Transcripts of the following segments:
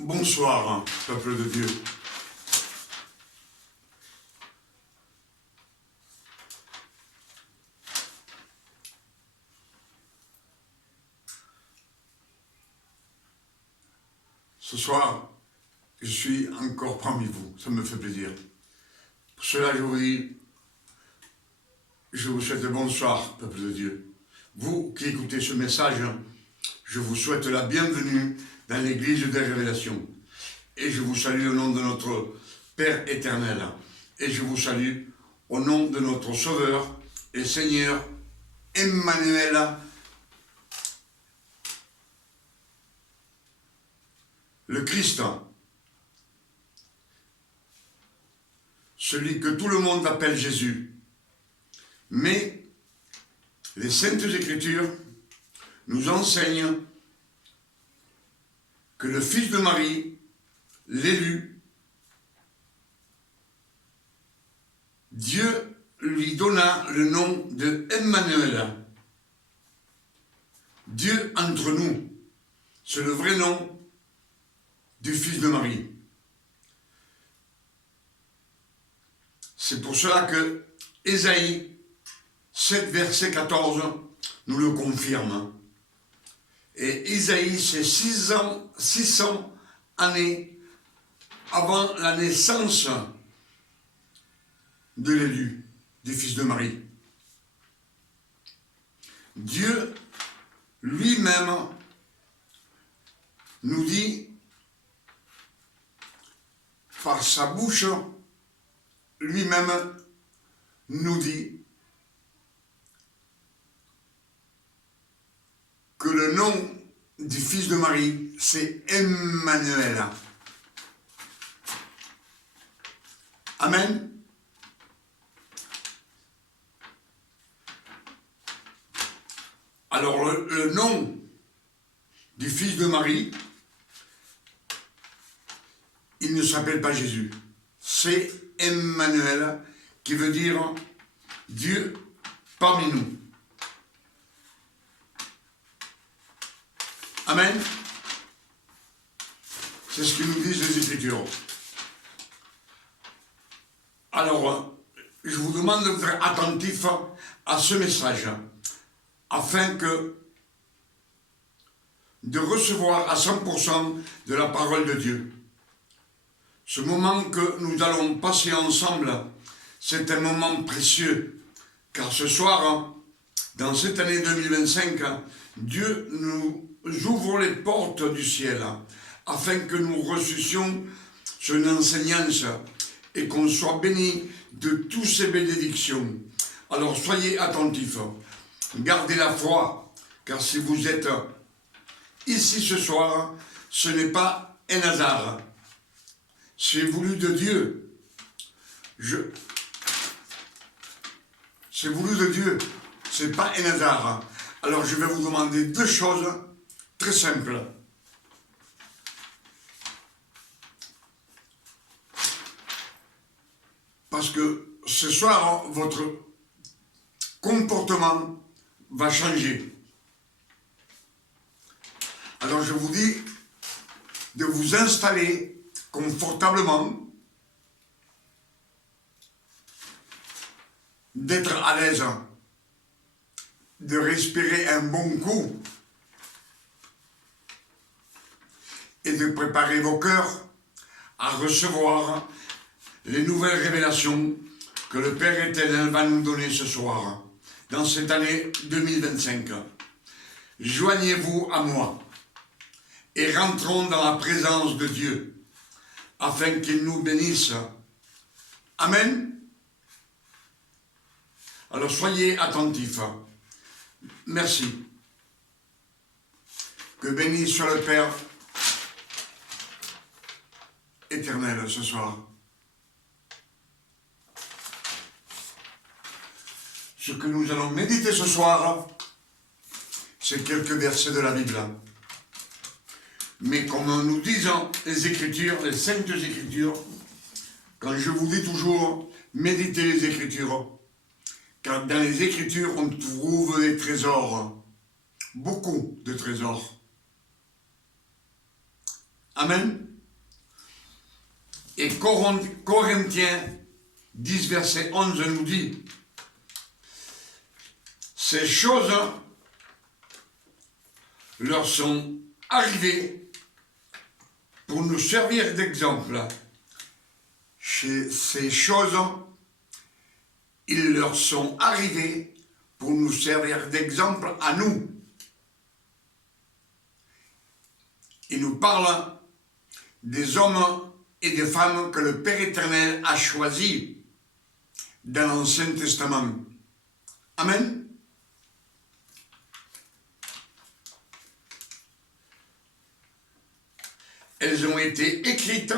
Bonsoir, peuple de Dieu. Ce soir, je suis encore parmi vous, ça me fait plaisir. Pour cela, je vous dis, je vous souhaite bonsoir, peuple de Dieu. Vous qui écoutez ce message, je vous souhaite la bienvenue dans l'église des révélations. Et je vous salue au nom de notre Père éternel. Et je vous salue au nom de notre Sauveur et Seigneur Emmanuel, le Christ, celui que tout le monde appelle Jésus. Mais les Saintes Écritures nous enseignent que le Fils de Marie, l'élu, Dieu lui donna le nom de Emmanuel. Dieu entre nous, c'est le vrai nom du Fils de Marie. C'est pour cela que Ésaïe 7, verset 14 nous le confirme. Et Ésaïe, c'est 600 années avant la naissance de l'élu, du Fils de Marie. Dieu lui-même nous dit, par sa bouche, lui-même nous dit que le nom du Fils de Marie, c'est Emmanuel. Amen. Alors le nom du Fils de Marie, il ne s'appelle pas Jésus. C'est Emmanuel, qui veut dire Dieu parmi nous. Amen. C'est ce que nous disent les Écritures. Alors, je vous demande d'être attentif à ce message, afin de recevoir à 100% de la parole de Dieu. Ce moment que nous allons passer ensemble, c'est un moment précieux, car ce soir, dans cette année 2025, Dieu nous ouvre les portes du ciel, afin que nous reçussions son enseignance et qu'on soit bénis de toutes ces bénédictions. Alors soyez attentifs, gardez la foi, car si vous êtes ici ce soir, ce n'est pas un hasard. C'est voulu de Dieu. C'est voulu de Dieu. C'est pas un hasard. Alors je vais vous demander deux choses très simples. Parce que ce soir, votre comportement va changer. Alors je vous dis de vous installer confortablement, d'être à l'aise, de respirer un bon coup et de préparer vos cœurs à recevoir les nouvelles révélations que le Père éternel va nous donner ce soir, dans cette année 2025. Joignez-vous à moi et rentrons dans la présence de Dieu, afin qu'il nous bénisse. Amen. Alors soyez attentifs. Merci. Que béni soit le Père éternel ce soir. Ce que nous allons méditer ce soir, c'est quelques versets de la Bible. Mais comme nous disent les Écritures, les Saintes Écritures, quand je vous dis toujours, méditez les Écritures, car dans les Écritures, on trouve des trésors, beaucoup de trésors. Amen. Et Corinthiens 10, verset 11 nous dit, ces choses leur sont arrivées pour nous servir d'exemple. Ces choses, ils leur sont arrivées pour nous servir d'exemple à nous. Il nous parle des hommes et des femmes que le Père éternel a choisis dans l'Ancien Testament. Amen. Elles ont été écrites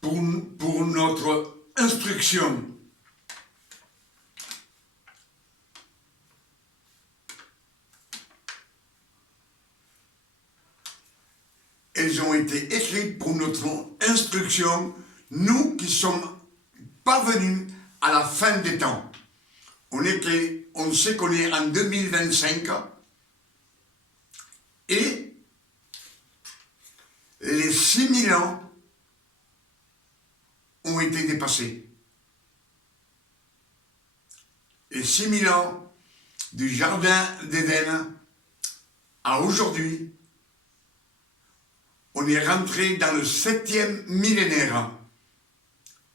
pour notre instruction. Elles ont été écrites pour notre instruction, nous qui sommes parvenus à la fin des temps. On sait qu'on est en 2025 et les 6000 ans ont été dépassés. Les 6000 ans du Jardin d'Éden à aujourd'hui, on est rentré dans le 7e millénaire,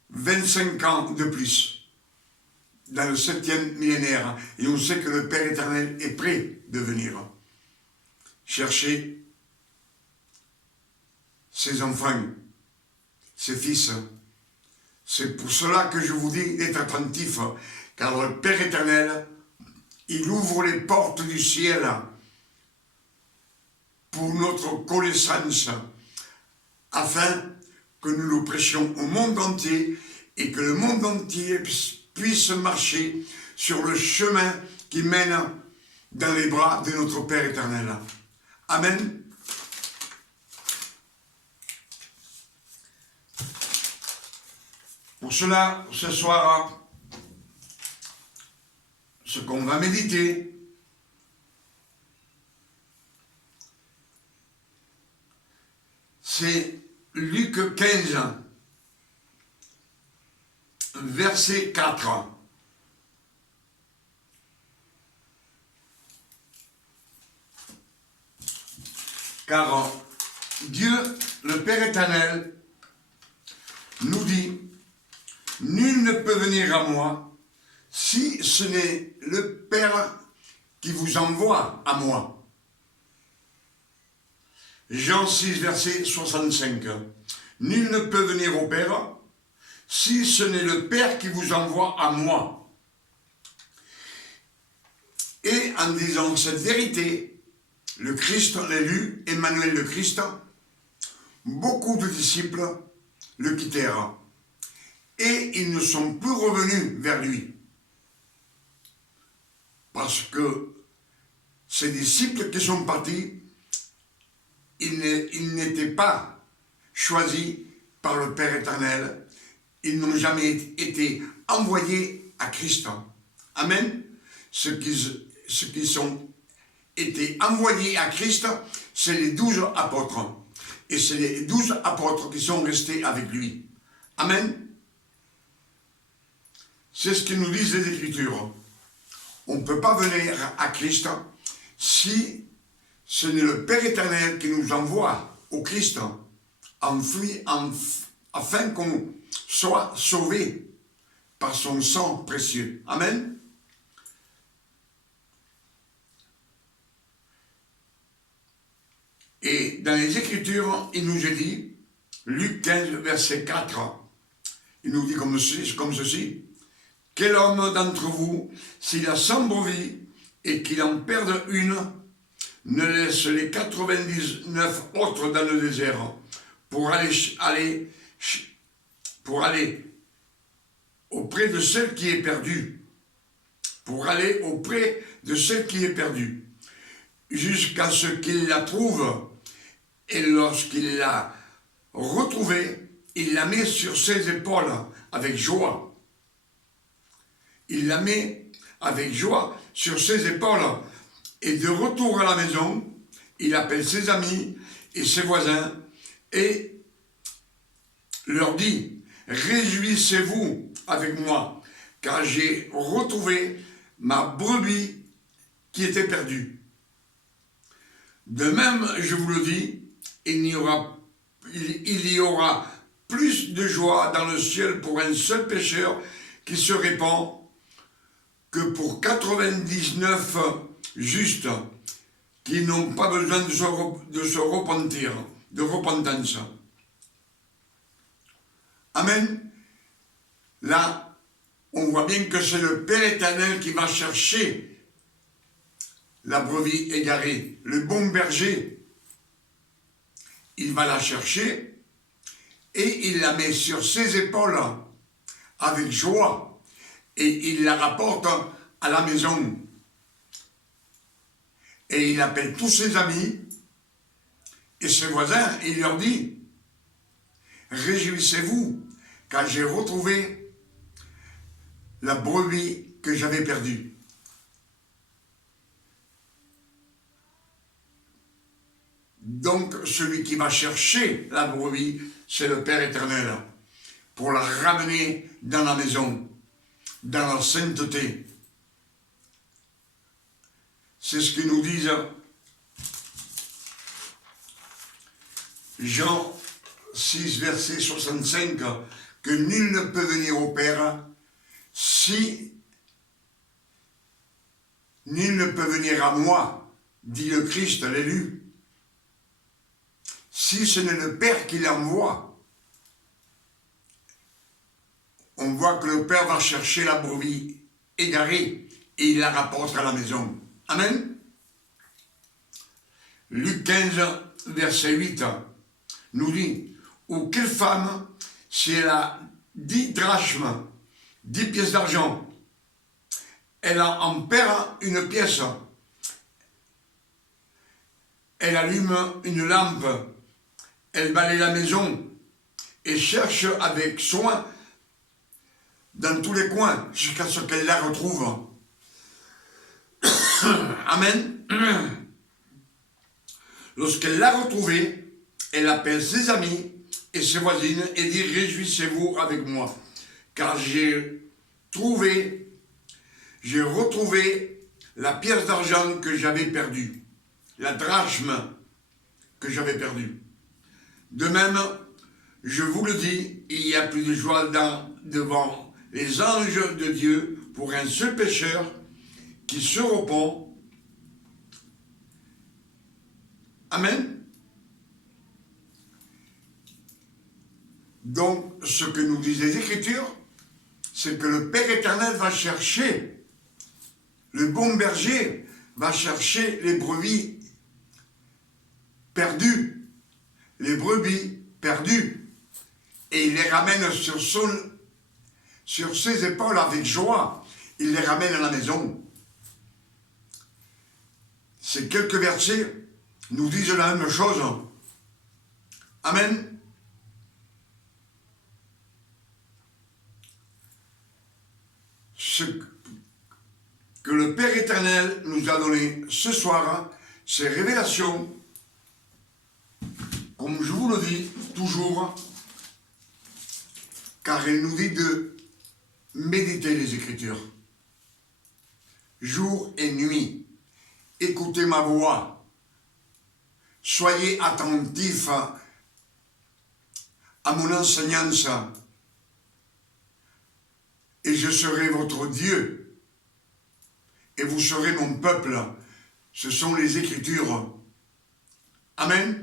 25 ans de plus, dans le 7e millénaire, et on sait que le Père éternel est prêt de venir chercher ses enfants, ses fils. C'est pour cela que je vous dis d'être attentif, car le Père éternel, il ouvre les portes du ciel pour notre connaissance, afin que nous le prêchions au monde entier et que le monde entier puisse marcher sur le chemin qui mène dans les bras de notre Père éternel. Amen. Pour cela, ce soir, ce qu'on va méditer, c'est Luc 15, verset 4. Car Dieu, le Père éternel, nous dit, nul ne peut venir à moi si ce n'est le Père qui vous envoie à moi. Jean 6, verset 65. Nul ne peut venir au Père si ce n'est le Père qui vous envoie à moi. Et en disant cette vérité, le Christ, l'élu, Emmanuel le Christ, beaucoup de disciples le quittèrent et ils ne sont plus revenus vers lui. Parce que ces disciples qui sont partis, ils n'étaient pas choisis par le Père éternel. Ils n'ont jamais été envoyés à Christ. Amen. Ceux qui sont été envoyés à Christ, c'est les 12 apôtres. Et c'est les 12 apôtres qui sont restés avec lui. Amen. C'est ce que nous disent les Écritures. On ne peut pas venir à Christ si ce n'est le Père éternel qui nous envoie au Christ afin qu'on soit sauvé par son sang précieux. Amen. Et dans les Écritures, il nous est dit, Luc 15, verset 4, il nous dit comme ceci, « Quel homme d'entre vous, s'il a 100 brebis et qu'il en perde une, ne laisse les 99 autres dans le désert pour aller auprès de celle qui est perdue. Pour aller auprès de celle qui est perdue. jusqu'à ce qu'il la trouve. Et lorsqu'il l'a retrouvée, il la met sur ses épaules avec joie. Il la met avec joie sur ses épaules. Et de retour à la maison, il appelle ses amis et ses voisins et leur dit: réjouissez-vous avec moi, car j'ai retrouvé ma brebis qui était perdue. De même, je vous le dis, il y aura plus de joie dans le ciel pour un seul pécheur qui se répand que pour 99 justes qui n'ont pas besoin de se repentir, de repentance. Amen. Là, on voit bien que c'est le Père éternel qui va chercher la brebis égarée, le bon berger. Il va la chercher et il la met sur ses épaules avec joie et il la rapporte à la maison. Et il appelle tous ses amis et ses voisins et il leur dit: réjouissez-vous, car j'ai retrouvé la brebis que j'avais perdue. Donc, celui qui va chercher la brebis, c'est le Père éternel, pour la ramener dans la maison, dans la sainteté. C'est ce que nous disent Jean 6, verset 65, que nul ne peut venir au Père si nul ne peut venir à moi, dit le Christ, l'élu, si ce n'est le Père qui l'envoie. On voit que le Père va chercher la brebis égarée et il la rapporte à la maison. Amen. Luc 15, verset 8, nous dit: ou quelle femme, si elle a 10 drachmes, 10 pièces d'argent, elle en perd une pièce, elle allume une lampe, elle balaye la maison et cherche avec soin dans tous les coins jusqu'à ce qu'elle la retrouve. Amen. Lorsqu'elle l'a retrouvée, elle appelle ses amis et ses voisines et dit: réjouissez-vous avec moi, car j'ai retrouvé la pièce d'argent que j'avais perdue, la drachme que j'avais perdue. De même, je vous le dis, il y a plus de joie devant les anges de Dieu pour un seul pécheur qui se repent. Amen. Donc, ce que nous disent les Écritures, c'est que le Père éternel va chercher, le bon berger va chercher les brebis perdues, et il les ramène sur ses épaules avec joie. Il les ramène à la maison. Ces quelques versets nous disent la même chose. Amen. Ce que le Père éternel nous a donné ce soir, ces révélations, comme je vous le dis toujours, car il nous dit de méditer les Écritures, jour et nuit. Écoutez ma voix, soyez attentifs à mon enseignance, et je serai votre Dieu, et vous serez mon peuple. Ce sont les Écritures. Amen.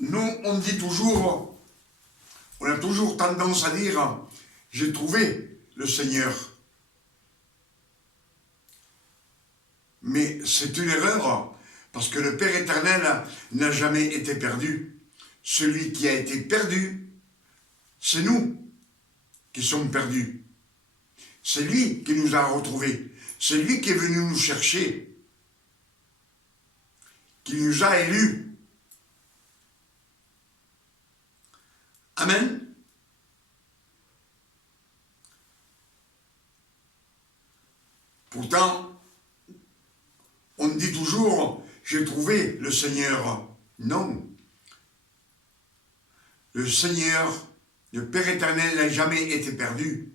Nous, on dit toujours, on a toujours tendance à dire: j'ai trouvé le Seigneur. Mais c'est une erreur, parce que le Père éternel n'a jamais été perdu. Celui qui a été perdu, c'est nous qui sommes perdus. C'est lui qui nous a retrouvés. C'est lui qui est venu nous chercher. Qui nous a élus. Amen. Pourtant, on dit toujours, j'ai trouvé le Seigneur. Non. Le Seigneur, le Père éternel n'a jamais été perdu.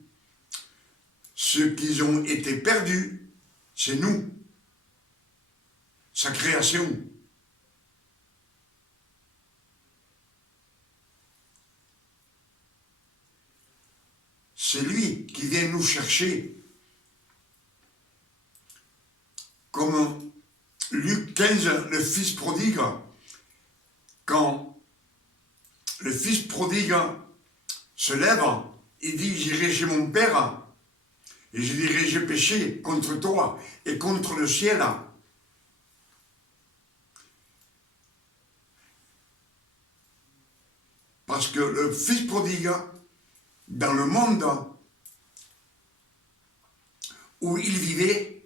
Ceux qui ont été perdus, c'est nous. Sa création. C'est lui qui vient nous chercher. Comme Luc 15, le fils prodigue, quand le fils prodigue se lève, il dit, j'irai chez mon père, et je dirai, j'ai péché contre toi et contre le ciel. Parce que le fils prodigue, dans le monde où il vivait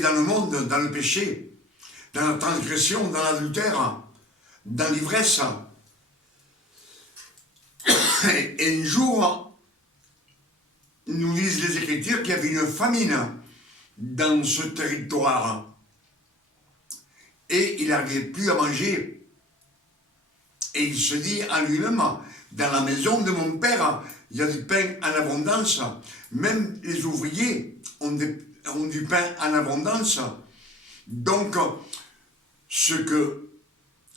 dans le monde, dans le péché, dans la transgression, dans l'adultère, dans l'ivresse. Et un jour, nous disent les Écritures qu'il y avait une famine dans ce territoire. Et il n'arrivait plus à manger. Et il se dit à lui-même, dans la maison de mon père, il y a du pain en abondance. Même les ouvriers ont du pain en abondance. Donc, ce que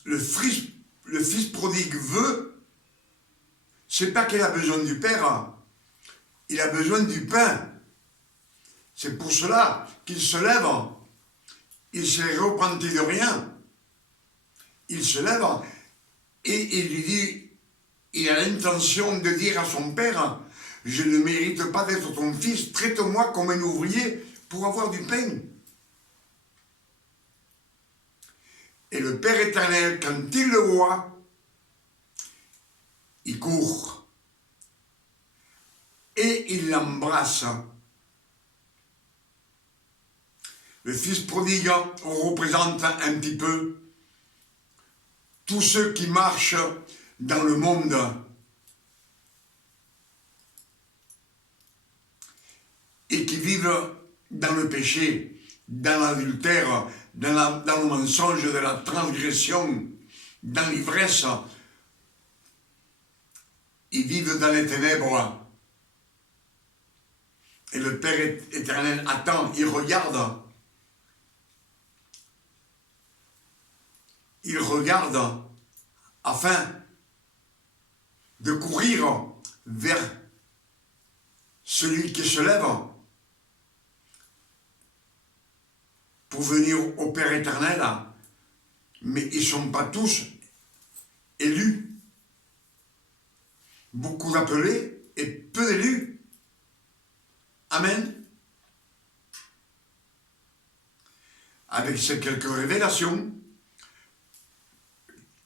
le fils prodigue veut, c'est pas qu'il a besoin du père, il a besoin du pain. C'est pour cela qu'il se lève, il s'est repenti de rien. Il se lève et il lui dit, il a l'intention de dire à son père, je ne mérite pas d'être ton fils, traite-moi comme un ouvrier pour avoir du pain. Et le Père éternel, quand il le voit, il court. Et il l'embrasse. Le fils prodigue représente un petit peu tous ceux qui marchent dans le monde. Et qui vivent dans le péché, dans l'adultère, dans le mensonge de la transgression, dans l'ivresse. Ils vivent dans les ténèbres. Et le Père éternel attend, il regarde. Il regarde afin de courir vers celui qui se lève pour venir au Père éternel, mais ils ne sont pas tous élus. Beaucoup d'appelés et peu d'élus. Amen. Avec ces quelques révélations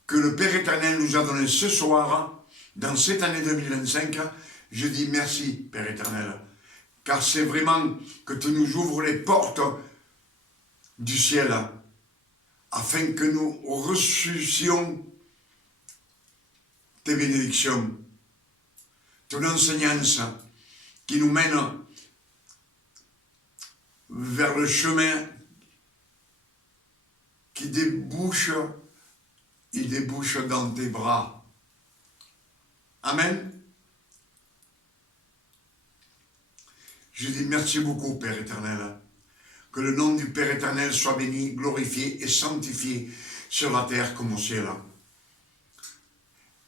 que le Père éternel nous a données ce soir, dans cette année 2025, je dis merci, Père éternel, car c'est vraiment que tu nous ouvres les portes du ciel, afin que nous reçussions tes bénédictions, ton enseignance qui nous mène vers le chemin qui débouche, il débouche dans tes bras. Amen. Je dis merci beaucoup, Père éternel. Que le nom du Père éternel soit béni, glorifié et sanctifié sur la terre comme au ciel.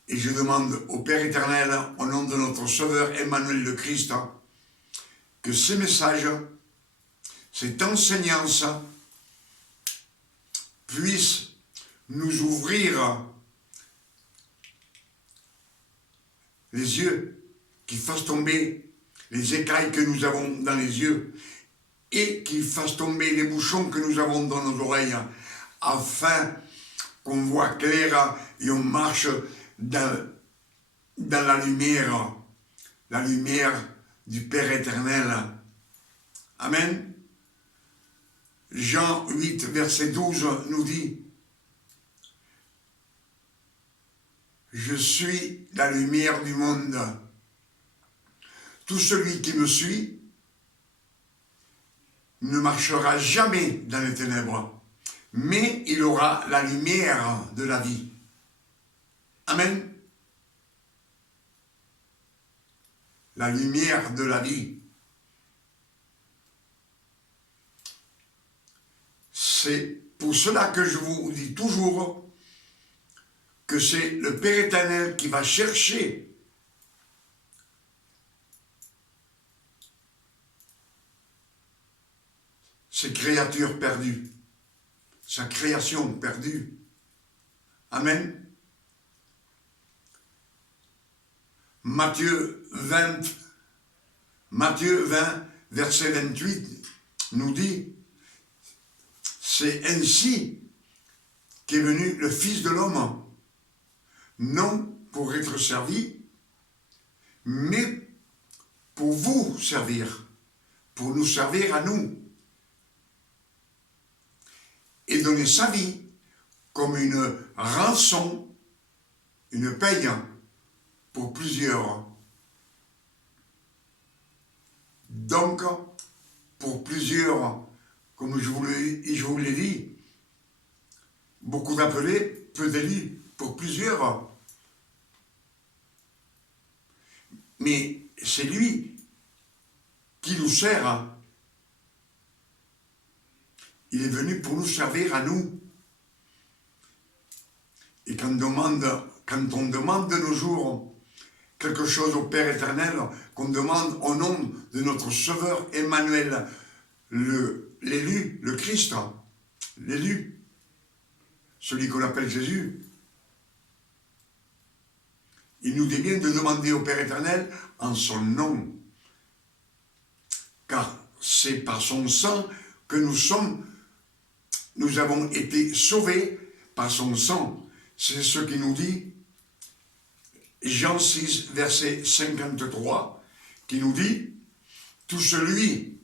Et je demande au Père éternel, au nom de notre Sauveur Emmanuel le Christ, que ces messages, cette enseignance puisse nous ouvrir les yeux, qui fassent tomber les écailles que nous avons dans les yeux et qui fassent tomber les bouchons que nous avons dans nos oreilles, afin qu'on voit clair et on marche dans la lumière du Père éternel. Amen. Jean 8, verset 12 nous dit: je suis la lumière du monde. Tout celui qui me suit ne marchera jamais dans les ténèbres, mais il aura la lumière de la vie. Amen. La lumière de la vie. C'est pour cela que je vous dis toujours que c'est le Père éternel qui va chercher ces créatures perdues, sa création perdue. Amen. Matthieu 20, verset 28 nous dit: c'est ainsi qu'est venu le Fils de l'homme, non pour être servi, mais pour vous servir, pour nous servir à nous, et donner sa vie comme une rançon, une paye pour plusieurs. Donc, pour plusieurs, comme je vous l'ai dit, beaucoup d'appelés, peu d'élus, pour plusieurs. Mais c'est lui qui nous sert. Il est venu pour nous servir à nous. Et quand on demande de nos jours quelque chose au Père éternel, qu'on demande au nom de notre Sauveur Emmanuel, l'élu, le Christ, l'élu, celui qu'on appelle Jésus, il nous dit bien de demander au Père éternel en son nom. Car c'est par son sang que nous avons été sauvés par son sang. C'est ce qui nous dit Jean 6, verset 53, qui nous dit: tout celui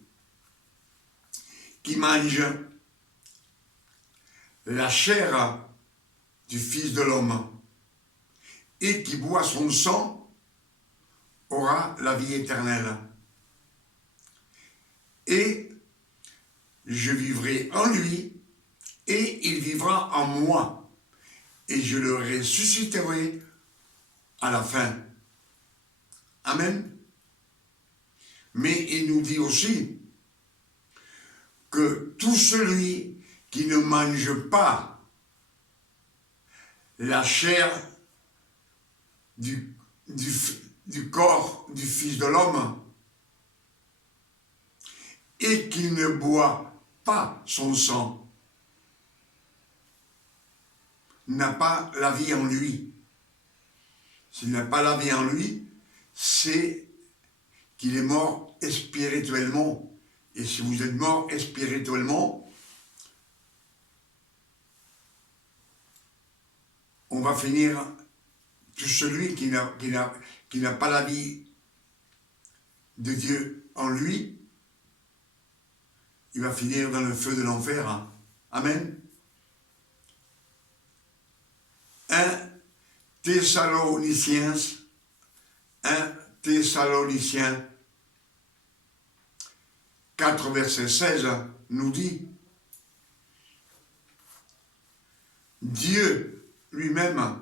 qui mange la chair du Fils de l'homme et qui boit son sang aura la vie éternelle. Et je vivrai en lui et il vivra en moi et je le ressusciterai à la fin. Amen. Mais il nous dit aussi que tout celui qui ne mange pas la chair du corps du Fils de l'homme et qui ne boit pas son sang n'a pas la vie en lui. S'il n'a pas la vie en lui, c'est qu'il est mort spirituellement. Et si vous êtes mort spirituellement, on va finir, tout celui qui n'a pas la vie de Dieu en lui, il va finir dans le feu de l'enfer. Amen. 1 Thessaloniciens 4, verset 16 nous dit: Dieu lui-même,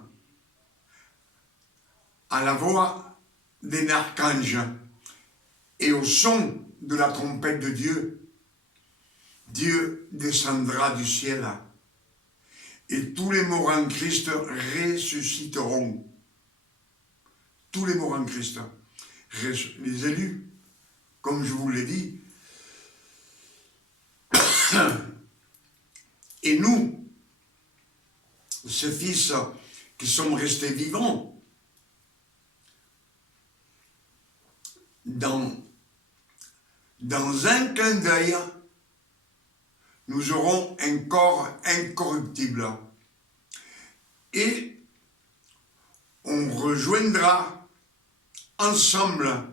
à la voix d'un archange et au son de la trompette de Dieu, Dieu descendra du ciel et tous les morts en Christ ressusciteront. Tous les morts en Christ, les élus, comme je vous l'ai dit, et nous, ces fils qui sommes restés vivants, dans un clin d'œil, nous aurons un corps incorruptible et on rejoindra ensemble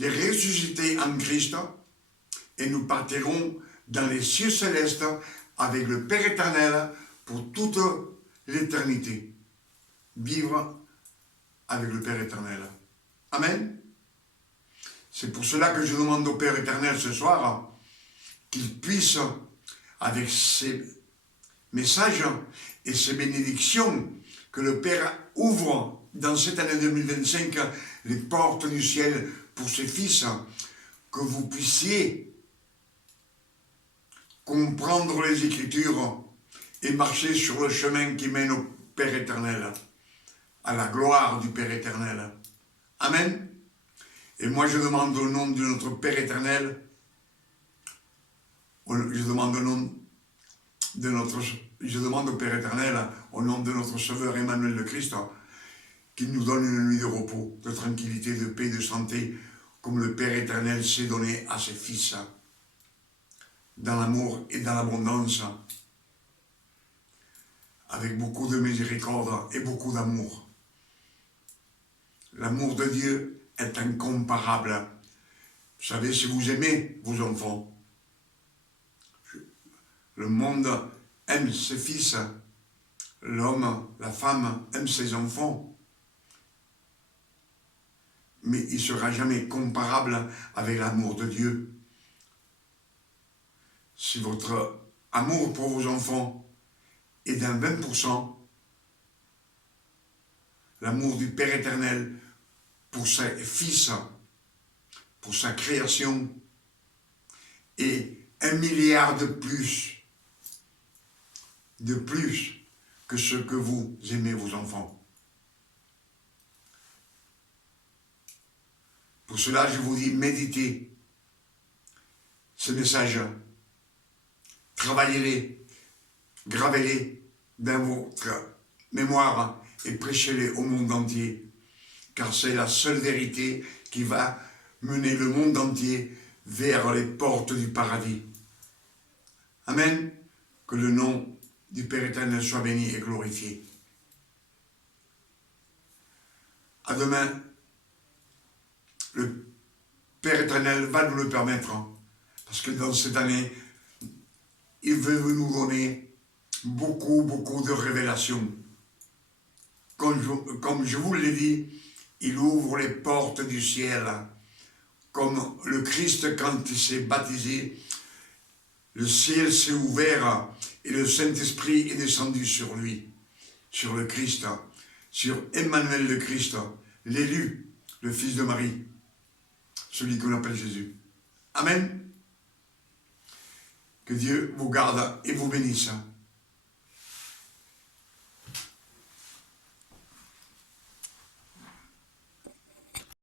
les ressuscités en Christ, et nous partirons dans les cieux célestes avec le Père éternel pour toute l'éternité. Vivre avec le Père éternel. Amen. C'est pour cela que je demande au Père éternel ce soir qu'il puisse, avec ses messages et ses bénédictions, que le Père ouvre dans cette année 2025 les portes du ciel pour ses fils, que vous puissiez comprendre les Écritures et marcher sur le chemin qui mène au Père éternel, à la gloire du Père éternel. Amen. Et moi je demande au nom de notre Père éternel, je demande au Père éternel, au nom de notre Sauveur Emmanuel le Christ, qu'il nous donne une nuit de repos, de tranquillité, de paix, de santé, comme le Père éternel s'est donné à ses fils, dans l'amour et dans l'abondance, avec beaucoup de miséricorde et beaucoup d'amour. L'amour de Dieu est incomparable. Vous savez, si vous aimez vos enfants, le monde aime ses fils, l'homme, la femme aime ses enfants, mais il ne sera jamais comparable avec l'amour de Dieu. Si votre amour pour vos enfants est d'un 20%, l'amour du Père éternel pour ses fils, pour sa création, est 1 milliard de plus que ce que vous aimez vos enfants. Pour cela, je vous dis, méditez ce message, travaillez-les, gravez-les dans votre mémoire et prêchez-les au monde entier, car c'est la seule vérité qui va mener le monde entier vers les portes du paradis. Amen. Que le nom du Père éternel soit béni et glorifié. À demain, le Père éternel va nous le permettre, parce que dans cette année, il veut nous donner beaucoup de révélations. Comme je vous l'ai dit, il ouvre les portes du ciel. Comme le Christ, quand il s'est baptisé, le ciel s'est ouvert et le Saint-Esprit est descendu sur lui, sur le Christ, sur Emmanuel le Christ, l'élu, le Fils de Marie, celui qu'on appelle Jésus. Amen. Que Dieu vous garde et vous bénisse.